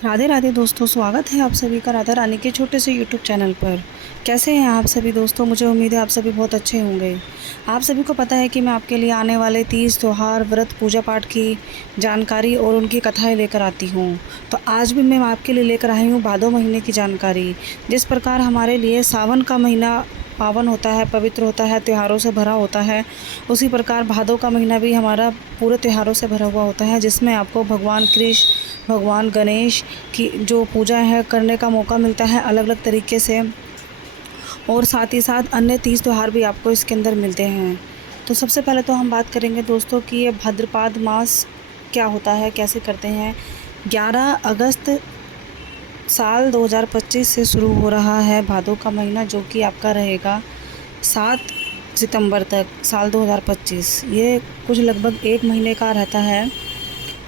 राधे राधे दोस्तों, स्वागत है आप सभी का राधा रानी के छोटे से यूट्यूब चैनल पर। कैसे हैं आप सभी दोस्तों? मुझे उम्मीद है आप सभी बहुत अच्छे होंगे। आप सभी को पता है कि मैं आपके लिए आने वाले तीज त्यौहार, व्रत, पूजा पाठ की जानकारी और उनकी कथाएं लेकर आती हूँ। तो आज भी मैं आपके लिए लेकर आई हूँ भादों महीने की जानकारी। जिस प्रकार हमारे लिए सावन का महीना पावन होता है, पवित्र होता है, त्योहारों से भरा होता है, उसी प्रकार भादों का महीना भी हमारा पूरे त्योहारों से भरा हुआ होता है, जिसमें आपको भगवान कृष्ण, भगवान गणेश की जो पूजा है करने का मौका मिलता है अलग अलग तरीके से। और साथ ही साथ अन्य तीज त्यौहार भी आपको इसके अंदर मिलते हैं। तो सबसे पहले तो हम बात करेंगे दोस्तों कि ये भाद्रपद मास क्या होता है, कैसे करते हैं। 11 अगस्त साल 2025 से शुरू हो रहा है भादों का महीना, जो कि आपका रहेगा 7 सितंबर तक साल 2025। ये कुछ लगभग 1 महीने का रहता है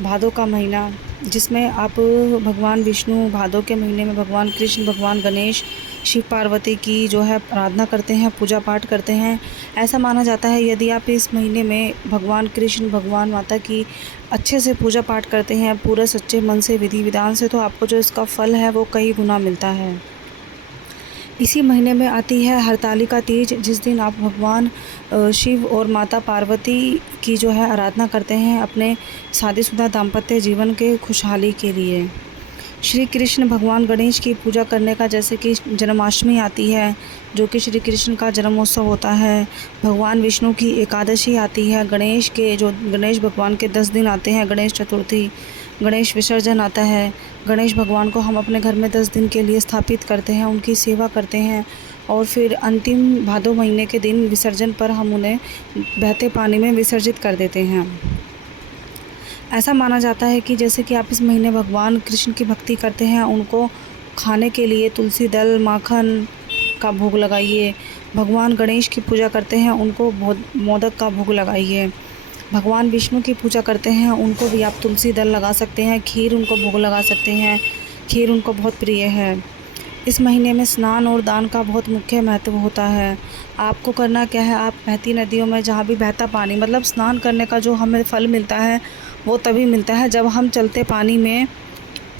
भादों का महीना, जिसमें आप भगवान विष्णु, भादों के महीने में भगवान कृष्ण, भगवान गणेश, शिव पार्वती की जो है आराधना करते हैं, पूजा पाठ करते हैं। ऐसा माना जाता है यदि आप इस महीने में भगवान कृष्ण, भगवान माता की अच्छे से पूजा पाठ करते हैं पूरे सच्चे मन से, विधि विधान से, तो आपको जो इसका फल है वो कई गुना मिलता है। इसी महीने में आती है हरतालिका तीज, जिस दिन आप भगवान शिव और माता पार्वती की जो है आराधना करते हैं अपने शादीशुदा दाम्पत्य जीवन के खुशहाली के लिए। श्री कृष्ण भगवान गणेश की पूजा करने का, जैसे कि जन्माष्टमी आती है जो कि श्री कृष्ण का जन्मोत्सव होता है। भगवान विष्णु की एकादशी आती है। गणेश भगवान के 10 दिन आते हैं। गणेश चतुर्थी, गणेश विसर्जन आता है। गणेश भगवान को हम अपने घर में 10 दिन के लिए स्थापित करते हैं, उनकी सेवा करते हैं और फिर अंतिम भादों महीने के दिन विसर्जन पर हम उन्हें बहते पानी में विसर्जित कर देते हैं। ऐसा माना जाता है कि जैसे कि आप इस महीने भगवान कृष्ण की भक्ति करते हैं, उनको खाने के लिए तुलसी दल, माखन का भोग लगाइए। भगवान गणेश की पूजा करते हैं, उनको मोदक का भोग लगाइए। भगवान विष्णु की पूजा करते हैं, उनको भी आप तुलसी दल लगा सकते हैं, खीर उनको भोग लगा सकते हैं। खीर उनको बहुत प्रिय है। इस महीने में स्नान और दान का बहुत मुख्य महत्व होता है। आपको करना क्या है, आप बहती नदियों में, जहाँ भी बहता पानी, मतलब स्नान करने का जो हमें फल मिलता है वो तभी मिलता है जब हम चलते पानी में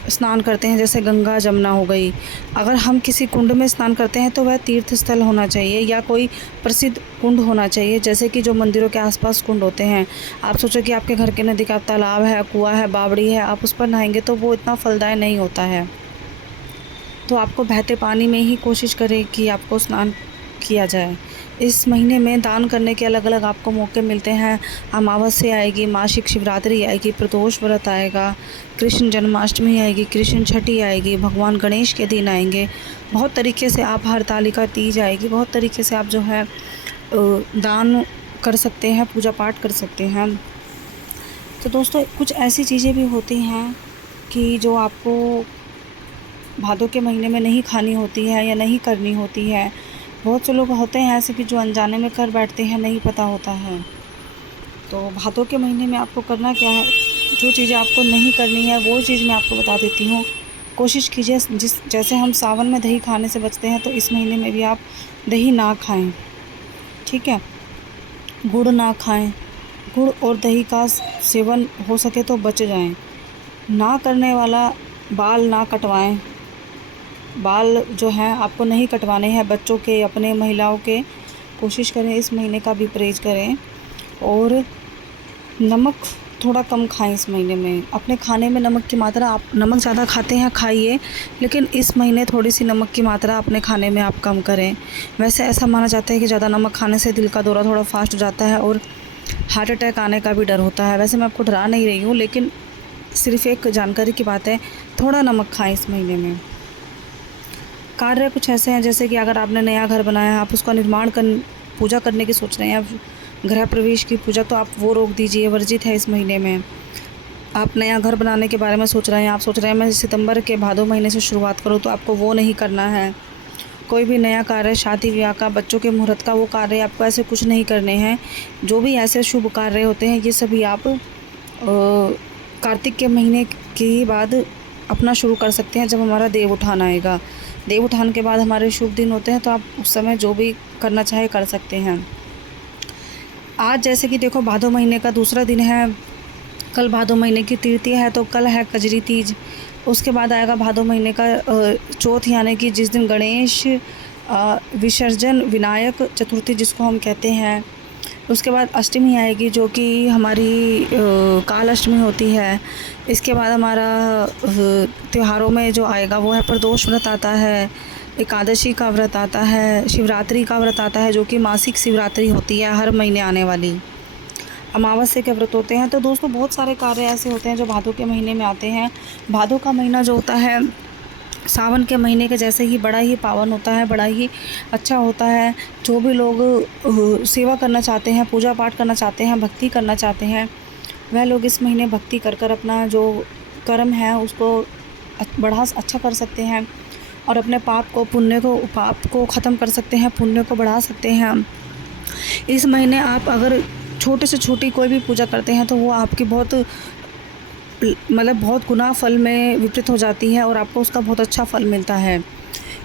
स्नान करते हैं, जैसे गंगा जमुना हो गई। अगर हम किसी कुंड में स्नान करते हैं तो वह तीर्थ स्थल होना चाहिए या कोई प्रसिद्ध कुंड होना चाहिए, जैसे कि जो मंदिरों के आसपास कुंड होते हैं। आप सोचो कि आपके घर के नज़दीक आप तालाब है, कुआं है, बावड़ी है, आप उस पर नहाएंगे तो वो इतना फलदायी नहीं होता है। तो आपको बहते पानी में ही कोशिश करें कि आपको स्नान किया जाए। इस महीने में दान करने के अलग अलग आपको मौके मिलते हैं। अमावस्या आएगी, मासिक शिवरात्रि आएगी, प्रदोष व्रत आएगा, कृष्ण जन्माष्टमी आएगी, कृष्ण छठी आएगी, भगवान गणेश के दिन आएंगे। बहुत तरीके से आप हरतालिका तीज आएगी, बहुत तरीके से आप जो है दान कर सकते हैं, पूजा पाठ कर सकते हैं। तो दोस्तों, कुछ ऐसी चीज़ें भी होती हैं कि जो आपको भादों के महीने में नहीं खानी होती है या नहीं करनी होती है। बहुत से लोग होते हैं ऐसे कि जो अनजाने में कर बैठते हैं, नहीं पता होता है। तो भादों के महीने में आपको करना क्या है, जो चीज़ें आपको नहीं करनी है वो चीज़ मैं आपको बता देती हूँ। कोशिश कीजिए, जैसे हम सावन में दही खाने से बचते हैं, तो इस महीने में भी आप दही ना खाएं, ठीक है। गुड़ ना खाएं, गुड़ और दही का सेवन हो सके तो बच जाएं। ना करने वाला, बाल ना कटवाएं। बाल जो हैं आपको नहीं कटवाने हैं, बच्चों के, अपने, महिलाओं के। कोशिश करें इस महीने का भी परहेज करें। और नमक थोड़ा कम खाएं इस महीने में। अपने खाने में नमक की मात्रा, आप नमक ज़्यादा खाते हैं खाइए, लेकिन इस महीने थोड़ी सी नमक की मात्रा अपने खाने में आप कम करें। वैसे ऐसा माना जाता है कि ज़्यादा नमक खाने से दिल का दौरा थोड़ा फास्ट हो जाता है और हार्ट अटैक आने का भी डर होता है। वैसे मैं आपको डरा नहीं रही हूँ, लेकिन सिर्फ एक जानकारी की बात है, थोड़ा नमक खाएँ इस महीने में। कार्य कुछ ऐसे हैं, जैसे कि अगर आपने नया घर बनाया है, आप उसका पूजा करने की सोच रहे हैं, आप गृह प्रवेश की पूजा, तो आप वो रोक दीजिए, वर्जित है इस महीने में। आप नया घर बनाने के बारे में सोच रहे हैं, आप सोच रहे हैं मैं सितंबर के भादों महीने से शुरुआत करूं, तो आपको वो नहीं करना है। कोई भी नया कार्य, शादी ब्याह का, बच्चों के मुहूर्त का, वो कार्य आपको ऐसे कुछ नहीं करने हैं। जो भी ऐसे शुभ कार्य होते हैं ये सभी आप कार्तिक के महीने के बाद अपना शुरू कर सकते हैं, जब हमारा देव उठान आएगा। देव उठान के बाद हमारे शुभ दिन होते हैं, तो आप उस समय जो भी करना चाहे कर सकते हैं। आज जैसे कि देखो, भादों महीने का दूसरा दिन है, कल भादो महीने की तृतीया है, तो कल है कजरी तीज। उसके बाद आएगा भादो महीने का चौथ, यानी कि जिस दिन गणेश विसर्जन, विनायक चतुर्थी जिसको हम कहते हैं। उसके बाद अष्टमी आएगी, जो कि हमारी काल अष्टमी होती है। इसके बाद हमारा त्योहारों में जो आएगा वो है प्रदोष व्रत आता है, एकादशी का व्रत आता है, शिवरात्रि का व्रत आता है, जो कि मासिक शिवरात्रि होती है हर महीने आने वाली। अमावस्या के व्रत होते हैं। तो दोस्तों बहुत सारे कार्य ऐसे होते हैं जो भादों के महीने में आते हैं। भादों का महीना जो होता है सावन के महीने के जैसे ही बड़ा ही पावन होता है, बड़ा ही अच्छा होता है। जो भी लोग सेवा करना चाहते हैं, पूजा पाठ करना चाहते हैं, भक्ति करना चाहते हैं, वह लोग इस महीने भक्ति कर कर अपना जो कर्म है उसको अच्छा कर सकते हैं और अपने पाप को ख़त्म कर सकते हैं, पुण्य को बढ़ा सकते हैं। इस महीने आप अगर छोटे से छोटी कोई भी पूजा करते हैं तो वो आपकी बहुत गुना फल में विपरीत हो जाती है और आपको उसका बहुत अच्छा फल मिलता है।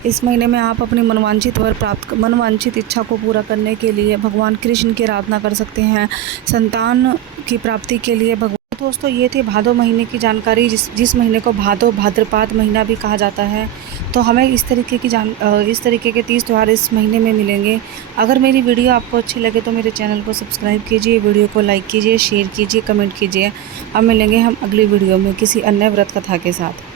इस महीने में आप अपनी मनवांछित इच्छा को पूरा करने के लिए भगवान कृष्ण की आराधना कर सकते हैं, संतान की प्राप्ति के लिए दोस्तों ये थी भादो महीने की जानकारी, जिस महीने को भाद्रपद महीना भी कहा जाता है। तो हमें इस तरीके के 30 त्यौहार इस महीने में मिलेंगे। अगर मेरी वीडियो आपको अच्छी लगे तो मेरे चैनल को सब्सक्राइब कीजिए, वीडियो को लाइक कीजिए, शेयर कीजिए, कमेंट कीजिए। अब मिलेंगे हम अगली वीडियो में किसी अन्य व्रत कथा के साथ।